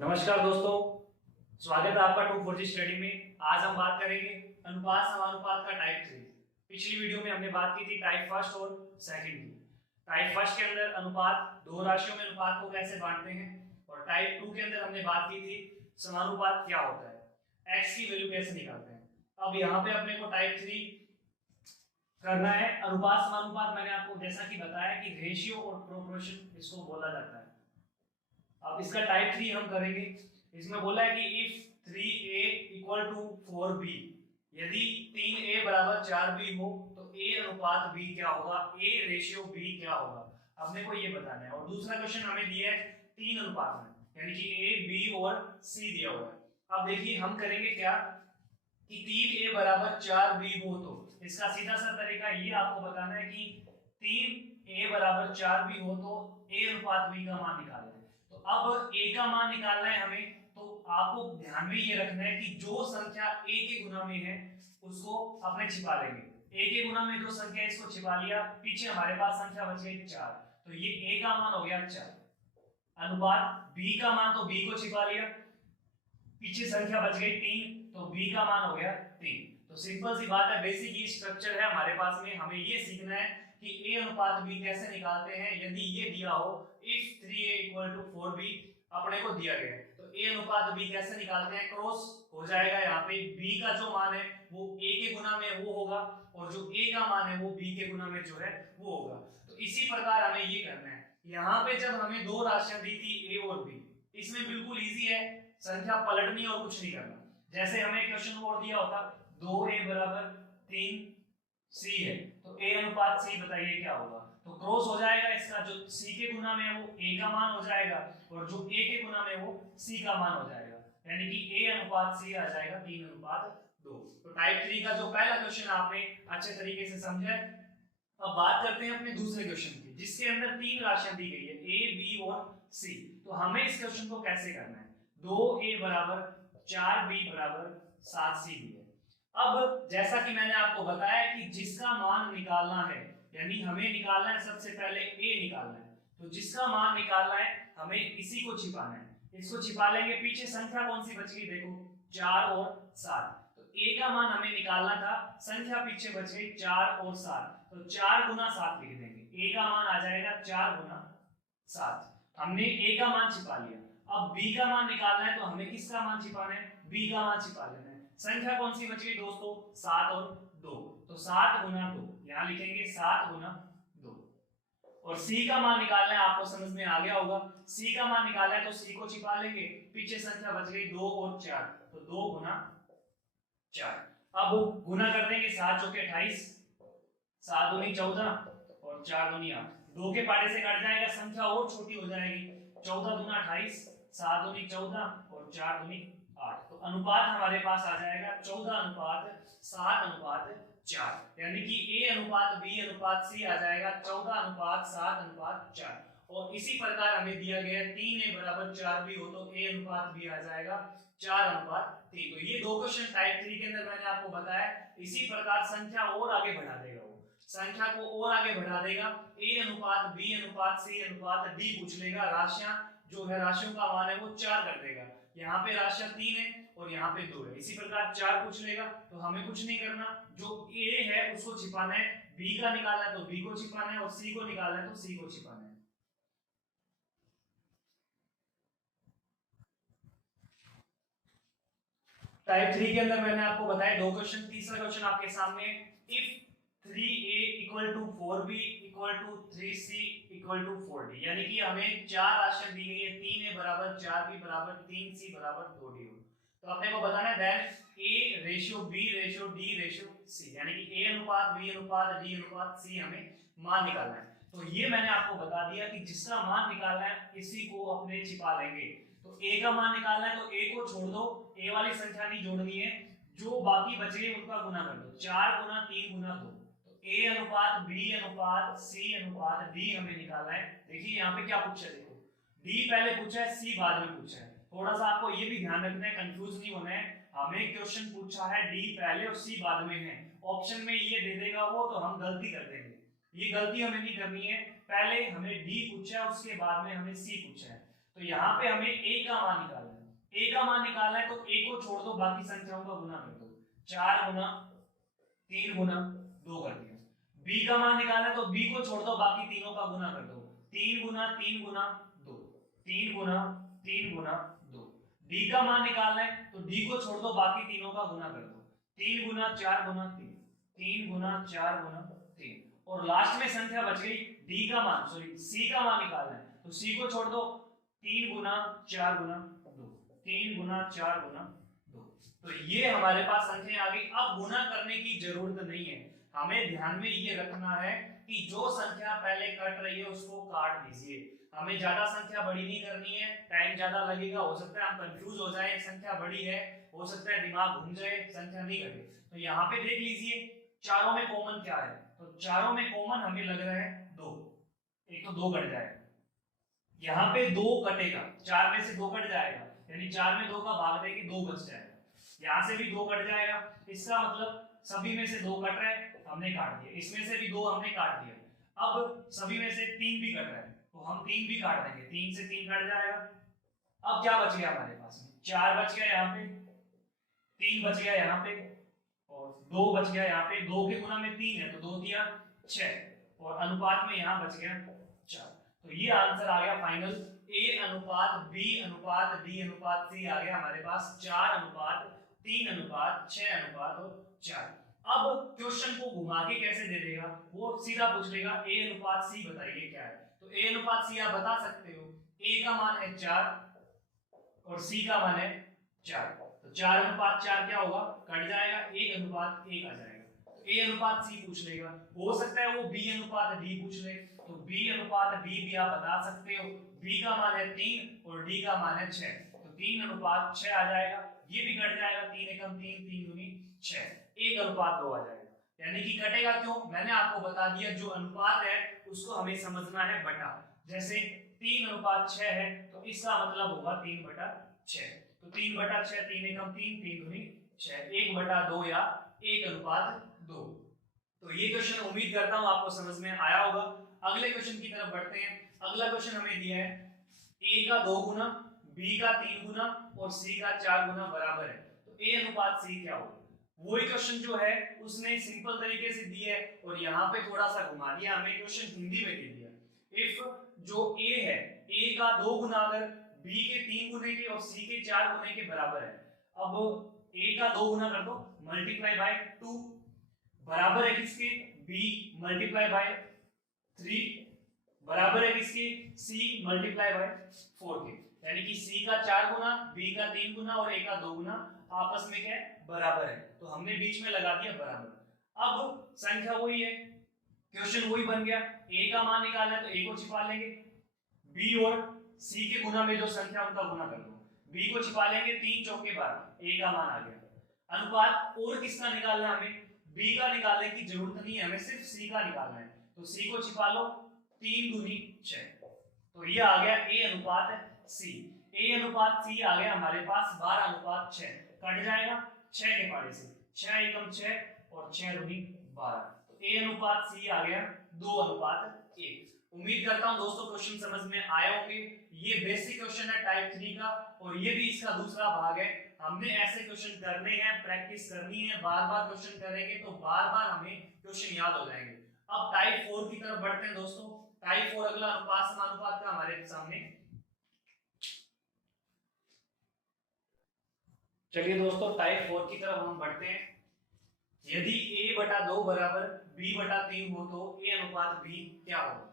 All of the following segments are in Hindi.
नमस्कार दोस्तों, स्वागत है आपका 240 स्टडी में। आज हम बात करेंगे अनुपात समानुपात का टाइप 3। पिछली वीडियो में हमने बात की थी टाइप फर्स्ट और सेकंड की। टाइप फर्स्ट के अंदर अनुपात दो राशियों में अनुपात को कैसे बांटते हैं, और टाइप 2 के अंदर हमने बात की थी समानुपात क्या होता है, x की वैल्यू कैसे निकालते हैं। अब यहाँ पे अपने को टाइप 3 करना है अनुपात समानुपात। मैंने आपको जैसा कि बताया कि रेशियो और प्रोपोर्शन इसको बोला जाता है। अब इसका टाइप 3 हम करेंगे। इसमें बोला है कि if 3a equal to 4b, यदि 3a बराबर 4b हो तो a अनुपात b क्या होगा, a रेशियो b क्या होगा, अपने को ये बताना है। और दूसरा क्वेश्चन हमें दिया है 3 अनुपात में, यानी कि a b और c दिया हुआ है। अब देखिए हम करेंगे क्या कि 3a बराबर 4b हो तो इसका सीधा सा तरीका ये आपको बताना है कि 3a बराबर 4b हो तो a अनुपात b का मान निकालें। तो अब a का मान निकालना है हमें, तो आपको ध्यान में ये रखना है कि जो संख्या a के गुना में है उसको अपने छिपा लेंगे। a के गुना में जो संख्या है इसको छिपा लिया, पीछे हमारे पास संख्या बच गई 4, तो ये a का मान हो गया 4। अनुपात b का मान, तो b को छिपा लिया, पीछे संख्या बच गई 3, तो b का मान हो गया 3। तो सिंपल सी बात है, बेसिक ये स्ट्रक्चर है हमारे पास में। हमें ये सीखना है कि a अनुपात b कैसे निकालते हैं। यदि ये दिया हो if 3a equal to 4b, अपने को दिया गया है, तो a अनुपात b कैसे निकालते हैं, क्रॉस हो जाएगा। यहाँ पे b का जो मान है वो a के गुना में वो होगा, और जो a का मान है वो b के गुना में जो है वो होगा। तो इसी प्रकार हमें ये करना है। यहाँ पे जब हमें दो राशियां दी थी a और b, इसमें बिल्कुल इजी है, संख्या पलटनी और कुछ नहीं करना। जैसे हमें क्वेश्चन और दिया होता 2a बराबर 3c है, तो a अनुपात c बताइए क्या होगा, तो क्रॉस हो जाएगा। इसका जो c के गुना में वो a का मान हो जाएगा, और जो a के गुना में वो c का मान हो जाएगा, यानी कि a अनुपात c आ जाएगा 3 अनुपात 2। तो टाइप 3 का जो पहला क्वेश्चन आपने अच्छे तरीके से समझा है। अब बात करते हैं अपने दूसरे क्वेश्चन की, जिसके अंदर तीन राशियां दी गई है a b और c। तो हमें इस क्वेश्चन को कैसे करना है, 2a बराबर 4b बराबर 7c दी है। अब जैसा कि मैंने आपको बताया कि जिसका मान निकालना है, यानी हमें निकालना है सबसे पहले a निकालना है, तो जिसका मान निकालना है हमें इसी को छिपाना है। इसको छिपा लेंगे, पीछे संख्या कौन सी बच गई देखो 4 और 7, तो a का मान हमें निकालना था, संख्या पीछे बच गई 4 और 7, तो 4 गुना 7 लिख देंगे। a का मान आ जाएगा 4 गुना 7। हमने a का मान छिपा लिया। अब b का मान निकालना है, तो हमें किसका मान छिपाना है, b का मान छिपा लेना है। संख्या कौन सी बच गई दोस्तों 7 और 2, तो 7 गुना 2, यहां लिखेंगे 7 गुना 2। और c का मान निकालना है, आपको समझ में आ गया होगा। c का मान निकालना है तो c को छिपा लेंगे, पीछे संख्या बच गई 2 और 4, तो 2 गुना 4। अब गुना कर देंगे, 7 चौके 28, 7 दूनी 14 और 4 दूनी 8, 2 के पाड़े से कट जाएगा, संख्या और छोटी हो जाएगी, 14 दूना 28, 7 दूनी 14 और 4 दूनी 8। तो अनुपात हमारे पास आ जाएगा 14 अनुपात 7 अनुपात 4, यानी कि a अनुपात b अनुपात c आ जाएगा 14 अनुपात 7 अनुपात 4। और इसी प्रकार हमें दिया गया 3a बराबर 4b हो तो a अनुपात b आ जाएगा 4 अनुपात 3। तो ये दो क्वेश्चन टाइप 3 के अंदर मैंने आपको बताया। इसी प्रकार संख्या और आगे बढ़ा देगा, वो संख्या को और आगे बढ़ा देगा, a अनुपात b अनुपात c अनुपात d पूछ लेगा। राशियां जो है, राशियों का मान है वो 4 कर देगा। यहाँ पे राशियां 3 है और यहाँ पे 2 है, इसी प्रकार 4 पूछ लेगा। तो हमें कुछ नहीं करना, जो a है उसको छिपाना है, b का निकालना है तो b को छिपाना है, और c को निकालना है तो c को छिपाना है। टाइप 3 के अंदर मैंने आपको बताया दो क्वेश्चन। तीसरा क्वेश्चन आपके सामने, if 3a equal to 4b equal to 3c equal to 4d, यानी कि हमें चार राशियां दी गई है, 3a बराबर 4b बराबर 3c बराबर 2d हो, तो अपने को बताना है then a ratio b ratio d ratio c, यानी कि a अनुपात b अनुपात d अनुपात c हमें मान निकालना है। तो ये मैंने आपको बता दिया कि जिसका मान निकालना है इसी को अपने छिपा लेंगे। तो a का मान निकालना है, तो a को छोड़ दो, a वाली संख्या नहीं जोड़नी है, जो बाकी बच गई उनका गुना कर दो, 4 गुना 3 गुना 2, तो a अनुपात b अनुपात c अनुपात d हमें निकालना है। देखिए यहाँ पे क्या पूछा है, देखो d पहले पूछा है, c बाद में पूछा है। थोड़ा सा आपको ये भी ध्यान रखना है, कंफ्यूज नहीं होना है। हमें क्वेश्चन पूछा है d पहले और c बाद में है, ऑप्शन में ये दे देगा वो, तो हम गलती कर देंगे। ये गलती हमें नहीं करनी है, पहले हमें d पूछा है उसके बाद में हमें c पूछा है। तो यहाँ पे हमें a का मान निकालना है, ए का मान निकालना है तो ए को छोड़ दो, बाकी संख्याओं का गुना कर दो। 4 गुना 3 गुना 2 कर दिया। बी का मान निकालना है तो बी को छोड़ दो, बाकी तीनों का गुना कर दो। 3 गुना 3 गुना 2, 3 गुना 3 गुना 2। डी का मान निकालना है तो डी को छोड़ दो, बाकी तीनों का गुना कर दो। 3 गुना 4 गुना 3, 3 गुना 4 गुना 3। और लास्ट में संख्या बच गई डी का मान, सॉरी सी का मान निकालना है तो सी को छोड़ दो। 3 गुना 4 गुना 2, 3 गुना 4 गुना 2। तो ये हमारे पास संख्या आ गई। अब गुना करने की जरूरत नहीं है, हमें ध्यान में ये रखना है कि जो संख्या पहले कट रही है उसको काट दीजिए। हमें ज्यादा संख्या बड़ी नहीं करनी है, टाइम ज्यादा लगेगा, हो सकता है हम कंफ्यूज हो जाए, संख्या बड़ी है, हो सकता है दिमाग घूम जाए, संख्या नहीं घटे। तो यहाँ पे देख लीजिए चारों में कॉमन क्या है, तो चारों में कॉमन हमें लग रहा है 2। एक तो 2 कट जाएगा, यहाँ पे 2 कटेगा, 4 में से 2 कट जाएगा, यानी 4 में 2 का भाग देके 2 बच जाएगा। यहाँ से भी 2 कट जाएगा, इसका मतलब सभी में से 2 कट रहा है, हमने काट दिया। इसमें से भी 2 हमने काट दिया। अब सभी में से 3 भी कट रहा है तो हम 3 भी काट देंगे, 3 से 3 कट जाएगा। अब क्या बच गया हमारे पास में, 4 बच गया यहाँ पे, 3 बच गया यहाँ पे और 2 बच गया यहाँ पे। 2 के गुना में 3 है तो 2 दिया 6 और अनुपात में यहाँ बच गया 4। तो ये आंसर आ गया फाइनल, ए अनुपात बी अनुपात डी अनुपात सी आ गया हमारे पास 4 अनुपात 3 अनुपात 6 अनुपात और 4। अब क्वेश्चन को घुमा के कैसे दे देगा, वो सीधा पूछ लेगा ए अनुपात सी बताइए क्या है। तो ए अनुपात सी आप बता सकते हो, ए का मान है 4 और सी का मान है 4, तो 4 अनुपात 4 क्या होगा, कट जाएगा, 1 अनुपात 1 आ जाएगा। तो ए अनुपात सी पूछ लेगा, हो सकता है वो बी अनुपात डी पूछ ले, तो बी अनुपात डी भी आप बता सकते हो। बी का मान है 3 और डी का मान है 6, तो 3 अनुपात 6 आ जाएगा, ये भी कट जाएगा, 3 एकम 3, 3 दूनी 6, 1 अनुपात 2 आ जाएगा। यानी कि कटेगा क्यों, मैंने आपको बता दिया, जो अनुपात है उसको हमें समझना है बटा। जैसे 3 अनुपात 6 है तो इसका मतलब होगा 3 बटा 6, तो 3 बटा 6, 3 एकम 3, 3 दूनी 6, 1 बटा 2 या 1 अनुपात 2। तो ये क्वेश्चन उम्मीद करता हूं आपको समझ में आया होगा। अगले क्वेश्चन की तरफ बढ़ते हैं। अगला क्वेश्चन हमें दिया है a का 2 गुना, b का 3 गुना और c का 4 गुना बराबर है, तो a अनुपात c क्या होगा। वही क्वेश्चन जो है उसने सिंपल तरीके से दिया है और यहाँ पे थोड़ा सा घुमा दिया, हमें क्वेश्चन हिंदी में दे दिया। इफ जो a है, a का 2 गुना अगर b के 3 गुने के और c के 4 गुने के बराबर है, अब a का 2 गुना कर दो मल्टीप्लाई बाय 2 बराबर है किसके, b मल्टीप्लाई बाय 3 बराबर है किसके, c मल्टीप्लाई बाय 4 के, यानी कि c का 4 गुना, b का 3 गुना और a का 2 गुना आपस में क्या है, बराबर है, तो हमने बीच में लगा दिया बराबर। अब संख्या वही है, क्वेश्चन वही बन गया, a का मान निकालना है तो a को छिपा लेंगे, b और c के गुना में जो संख्या उनका गुना कर दो, b को छिपा लेंगे, 3 चौके 12, a का मान आ गया। अनुपात और किसका निकालना है, हमें b का निकालने की जरूरत नहीं है, हमें सिर्फ c का निकालना है, तो c को छिपा लो, 3 दूनी 6, तो ये आ गया a अनुपात c। a अनुपात c आ गया हमारे पास 12 अनुपात 6, कट जाएगा 6 के पारे से, 6 एकम 6 और 6 दूनी 12, तो a अनुपात c आ गया 2 अनुपात 1। उम्मीद करता हूं दोस्तों क्वेश्चन समझ में आए होंगे। ये बेसिक क्वेश्चन है टाइप 3 का और ये भी इसका दूसरा भाग है। हमने ऐसे क्वेश्चन करने हैं, प्रैक्टिस करनी है, बार बार क्वेश्चन करेंगे तो बार बार हमें क्वेश्चन याद हो जाएंगे। अब टाइप 4 की तरफ बढ़ते हैं दोस्तों। टाइप 4 अगला अनुपात समानुपात का हमारे सामने। चलिए दोस्तों टाइप 4 की तरफ हम बढ़ते हैं। यदि a बटा 2 बराबर b बटा 3 हो तो a अनुपात b क्या होगा।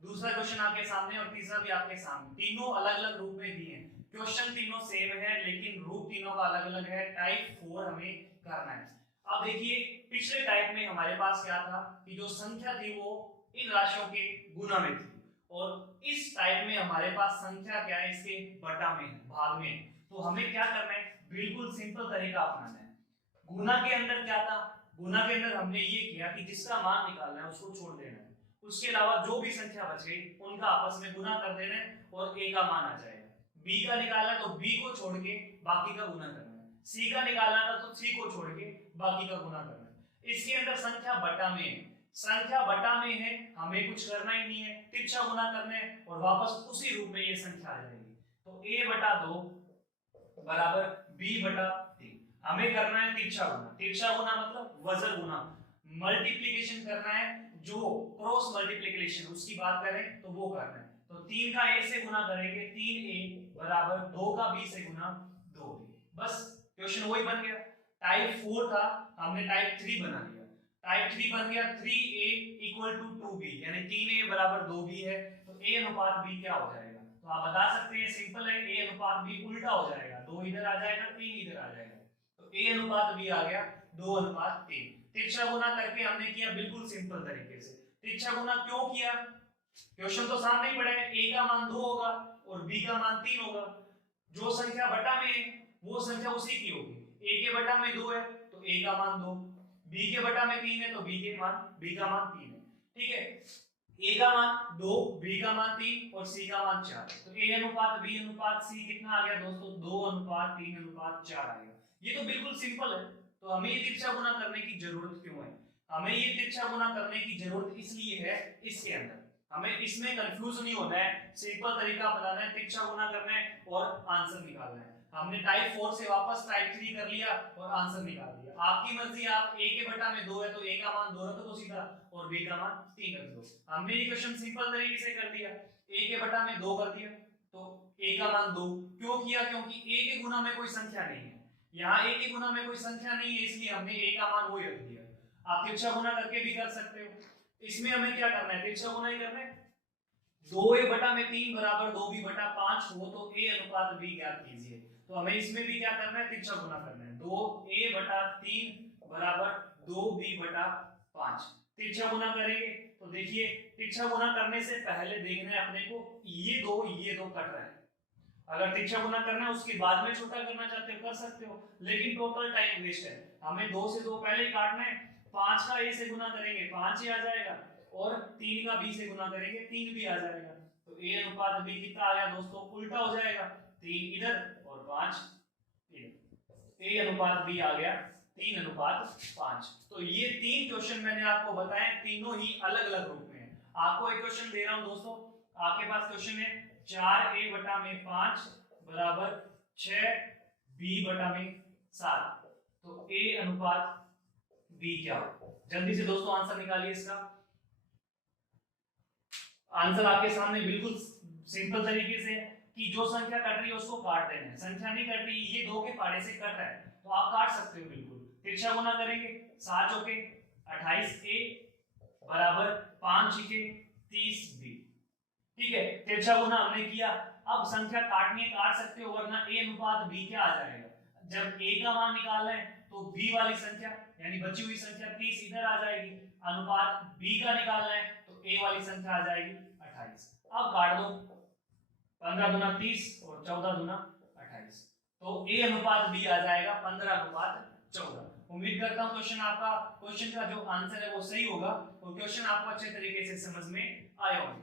दूसरा क्वेश्चन आपके सामने और तीसरा भी आपके सामने, तीनों अलग अलग रूप में दिए हैं। क्वेश्चन तीनों सेम है लेकिन रूप तीनों का अलग अलग है। टाइप 4 हमें करना है। अब देखिए पिछले टाइप में हमारे पास क्या था कि जो संख्या थी वो इन राशियों के गुना में थी और इस टाइप में हमारे पास संख्या क्या है, इसके बटा में, भाग में। तो हमें क्या करना है, बिल्कुल सिंपल तरीका अपनाना है। गुना के अंदर क्या था, गुना के अंदर हमने ये किया कि जिसका मान निकालना है उसको छोड़ देना है, उसके अलावा जो भी संख्या बच गई उनका आपस में गुना कर देना है और a का मान आ जाएगा। b का निकालना है तो b को छोड़ के बाकी का गुना करना है, c का निकालना था तो c को छोड़ के बाकी का गुना करना है। इसके अंदर संख्या बटा में है, संख्या बटा में है, हमें कुछ करना ही नहीं है, तिरछा गुना करना है और वापस उसी रूप में ये संख्या आ जाएगी। तो a बटा 2 बराबर b बटा 3। हमें करना है तिरछा गुना। तिरछा गुना मतलब वजन गुना, मल्टीप्लिकेशन करना है, जो क्रॉस मल्टीप्लिकेशन उसकी बात करें तो वो करना है। तो 3 का a से गुना करेंगे 3a बराबर 2 का b से गुना 2b। बस क्वेश्चन वही बन गया। टाइप 4 था, हमने टाइप 3 बना लिया। टाइप 3 बन गया 3a इक्वल टू 2b, यानी 3a बराबर 2b है, तो a अनुपात b क्या हो जाएगा? तो आप बता सकते हैं, सिंपल है, a अनुपात b उल्टा हो जाएगा, 2 इधर आ जाएगा 3 इधर आ जाएगा, तो a अनुपात b आ गया 2 अनुपात 3। तिरछा गुना करके हमने किया बिल्कुल सिंपल तरीके से। तिरछा गुना क्यों किया? क्वेश्चन तो सामने ही पड़ा है, a का मान 2 होगा और b का मान 3 होगा। जो संख्या बटा में है वो संख्या उसी की होगी। a के बटा में 2 है तो a का मान 2, b के बटा में 3 है तो b का मान 3 है। ठीक है, a का मान 2, b का मान 3 और c का मान 4। तो a अनुपात b अनुपात c कितना आ गया दोस्तों? 2 अनुपात 3 अनुपात 4 आ गया। ये तो बिल्कुल सिंपल है। तो हमें ये तिरछा गुना करने की जरूरत क्यों है? हमें ये तिरछा गुना करने की जरूरत इसलिए है, इसके अंदर हमें इसमें कंफ्यूज नहीं होना है, सिंपल तरीका बताना है, तिरछा गुना करना है और आंसर निकालना है। हमने टाइप 4 से वापस टाइप 3 कर लिया और आंसर निकाल दिया। आपकी मर्जी, आप a के बटा में 2 है तो a का मान 2 रख दो सीधा और b का मान 3 रख दो। हमने ये क्वेश्चन सिंपल तरीके से कर दिया, a के बटा में 2 कर दिया तो a का मान 2। क्यों किया? क्योंकि a के गुना में कोई संख्या नहीं है, यहाँ a के गुना में कोई संख्या नहीं है, इसलिए हमने a का मान वही रख दिया। आप तिरछा गुना करके भी कर सकते हो। इसमें हमें क्या करना है? तिरछा गुना ही करना है। 2a बटा में 3 बराबर 2b बटा 5 हो तो a अनुपात b ज्ञात कीजिए। तो हमें इसमें भी क्या करना है? तिरछा गुना करना है। 2a बटा 3 बराबर 2b बटा 5। तिरछा गुना करेंगे तो देखिए, तिरछा गुना करने से पहले देखना है अपने को ये दो कट रहा है। अगर तिरछा गुना करना है उसके बाद में छोटा करना चाहते हो कर सकते हो, लेकिन टोटल टाइम वेस्ट है। हमें 2 से 2 पहले ही काटना है। 5 का a से गुना करेंगे 5 ही आ जाएगा और 3 का b से गुना करेंगे 3 भी आ जाएगा। तो a अनुपात b कितना आ गया दोस्तों? उल्टा हो जाएगा, 3 इधर और 5 इधर। a अनुपात b आ गया 3 अनुपात 5। तो ये 3 क्वेश्चन मैंने आपको बताए, तीनों ही अलग अलग रूप में है। आपको एक क्वेश्चन दे रहा हूं दोस्तों, आपके पास क्वेश्चन है 4a बटा में 5 बराबर 6b बटा में 7। तो a अनुपात b क्या हो? जल्दी से दोस्तों आंसर निकालिए इसका। आंसर आपके सामने बिल्कुल सिंपल तरीके से कि जो संख्या कट रही है उसको काट देना है। संख्या नहीं कट रही, ये 2 के पाड़े से कट रहा है तो आप काट सकते हो बिल्कुल। तिरछा गुना करेंगे 7 चौके 28a बराबर 5 छीके 30b। ठीक है, तिरछा गुना हमने किया। अब संख्या काटनी है काट सकते हो, वरना a अनुपात b क्या आ जाएगा? जब a का मान निकालना है तो b वाली संख्या यानी बची हुई संख्या 30 इधर आ जाएगी, अनुपात b का निकालना है तो a वाली संख्या आ जाएगी 28। अब काट दो, 15 दूना 30 और 14 दूना 28, तो a अनुपात b आ जाएगा 15 अनुपात 14। उम्मीद करता हूं क्वेश्चन का जो आंसर है वो सही होगा और क्वेश्चन आपको अच्छे तरीके से समझ में आया होगा।